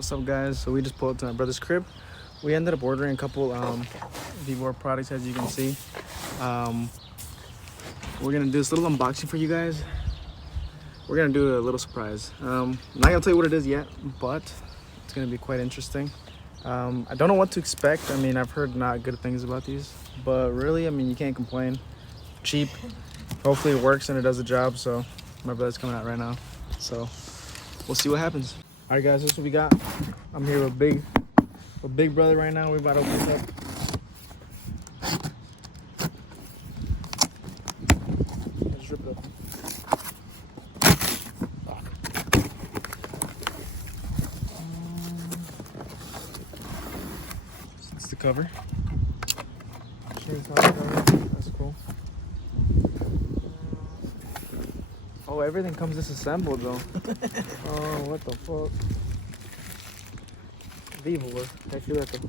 What's up, guys? So we just pulled up to my brother's crib. We ended up ordering a couple Vevor products, as you can see. We're gonna do this little unboxing for you guys. We're gonna do a little surprise. I'm not gonna tell you what it is yet, but it's gonna be quite interesting. I don't know what to expect. I mean, I've heard not good things about these, but really, I mean, you can't complain. Cheap. Hopefully it works and it does the job. So my brother's coming out right now, so we'll see what happens. All right, guys, this is what we got. I'm here with big brother right now. We're about to open this up. Just rip it up. It's the cover. That's cool. Oh, everything comes disassembled though. Oh, what the fuck? Vevor. I feel that though.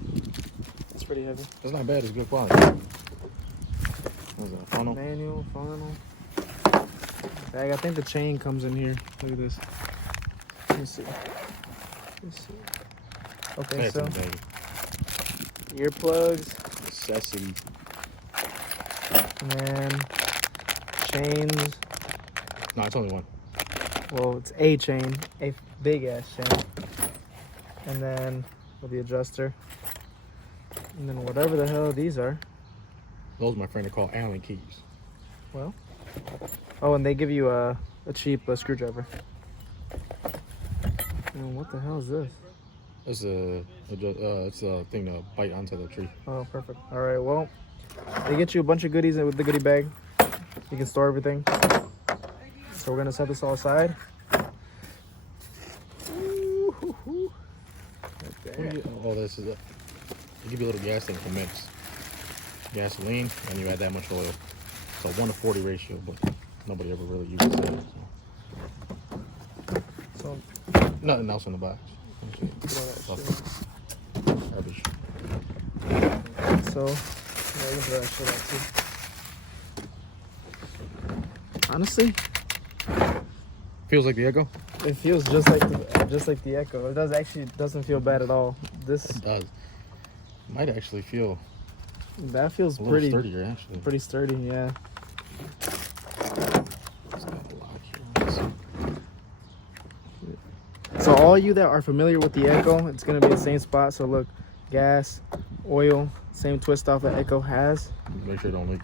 It's pretty heavy. It's not bad. It's good quality. What is that? Funnel? Manual, funnel. Bag. I think the chain comes in here. Look at this. Let me see. Okay, so earplugs. Necessity. And then chains. No, it's only one. Well, it's a chain, a big ass chain. And then with the adjuster. And then whatever the hell these are. Those, my friend, are called Allen keys. Well. Oh, and they give you a cheap screwdriver. And what the hell is this? It's a thing to bite onto the tree. Oh, perfect. All right, well, they get you a bunch of goodies with the goodie bag. You can store everything. So we're gonna set this all aside. Oh, this is it. They give you a little gas tank to mix gasoline, and you add that much oil. It's a 1:40 ratio, but nobody ever really uses that. So nothing else in the box. Garbage. So yeah, we can throw that shit out too. Honestly, Feels like the Echo? it feels just like the Echo. It doesn't feel bad at all. This It does. Might actually feel that feels a little pretty sturdier, actually. pretty sturdy, yeah. It's got a lock here. So all you that are familiar with the Echo, it's gonna be the same spot. So look, gas, oil, same twist off that Echo has. Make sure it don't leak.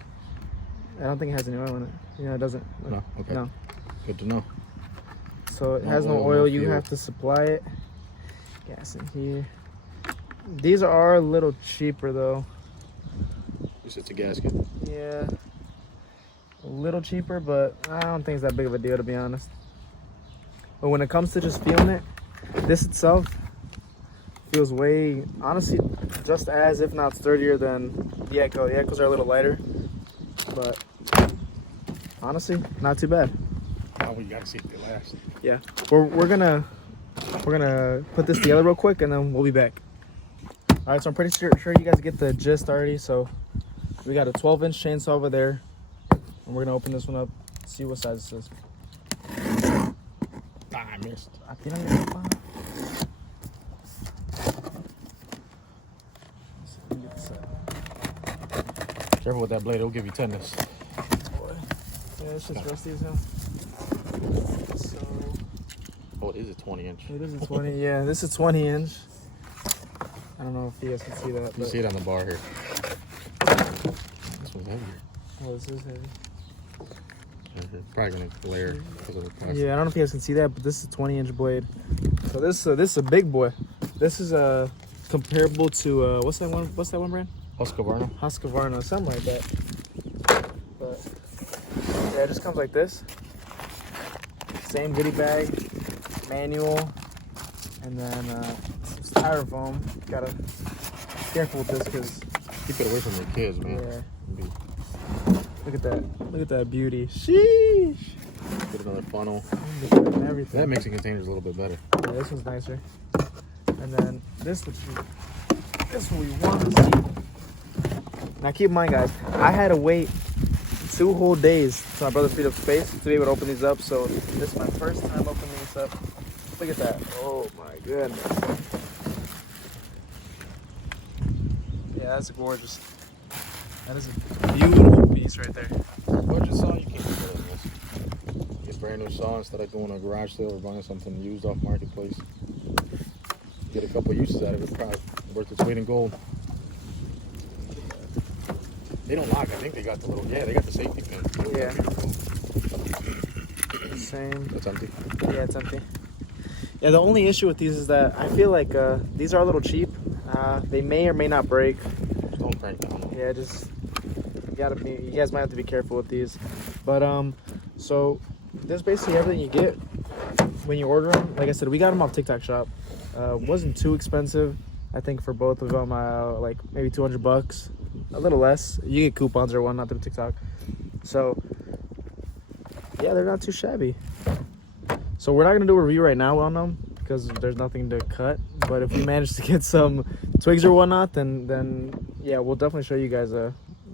I don't think it has any oil in it. Yeah, it doesn't. No? Okay. No. Good to know. So it No has no oil, no oil. You fuel. have to supply it. Gas in here. These are a little cheaper though. It's just a gasket. Yeah. A little cheaper, but I don't think it's that big of a deal, to be honest. But when it comes to just feeling it, this itself feels way, honestly, just as, if not sturdier than the Echo. The Echoes are a little lighter, but honestly, not too bad. Oh, we gotta see if they last. Yeah, we're gonna put this together real quick, and then we'll be back. All right, so I'm pretty sure you guys get the gist already. So we got a 12-inch chainsaw over there, and we're gonna open this one up, see what size this is. I missed. Careful with that blade, it'll give you tetanus. Yeah, it's just rusty as hell. So Oh, it is a 20-inch. it is a 20. Yeah, this is 20-inch. I don't know if you guys can see that. You But, see it on the bar here. This one's heavier. oh, this is heavy. It's probably gonna glare because of the plastic. Yeah, I don't know if you guys can see that, but this is a 20-inch blade. So this is a big boy. This is comparable to what's that one brand? Husqvarna. Husqvarna, something like that. But yeah, it just comes like this. Same goodie bag, manual, and then some styrofoam. Gotta be careful with this because Keep it away from your kids, man. yeah. Look at that beauty. Sheesh. Get another funnel. And everything. That makes the containers a little bit better. Yeah, this one's nicer. And then this what we want to see. Now keep in mind, guys, I had to wait 2 whole days to my brother's freed up space to be able to open these up. So this is my first time opening this up. Look at that. Oh my goodness. Yeah, that's gorgeous. That is a beautiful piece right there. Budget saw, you can't put it in this. Get brand new saw instead of going to a garage sale or buying something used off marketplace. Get a couple uses out of it, probably worth its weight in gold. They don't lock. I think they got the little, yeah, they got the safety pin. Yeah. Same. That's empty. Yeah, it's empty. Yeah, the only issue with these is that I feel like these are a little cheap. They may or may not break. Just don't crank down. Yeah, just you guys might have to be careful with these. But so that's basically everything you get when you order them. Like I said, we got them off TikTok Shop. Wasn't too expensive. I think for both of them, like maybe $200, a little less. You get coupons or whatnot through TikTok. So yeah, they're not too shabby. So we're not gonna do a review right now on them because there's nothing to cut. But if we manage to get some twigs or whatnot, then yeah, we'll definitely show you guys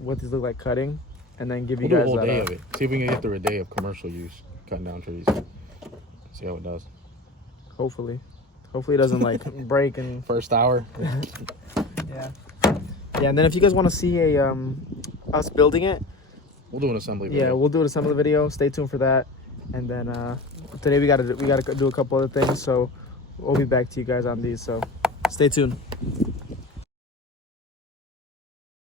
what these look like cutting, and then give you We'll guys do a whole that, day of it. See if we can get through a day of commercial use, cutting down trees. See how it does. Hopefully it doesn't like break and First hour. yeah. And then if you guys want to see a us building it, We'll do an assembly video. yeah, we'll do an assembly video. Stay tuned for that. And then today we gotta do a couple other things, so we'll be back to you guys on these. So stay tuned.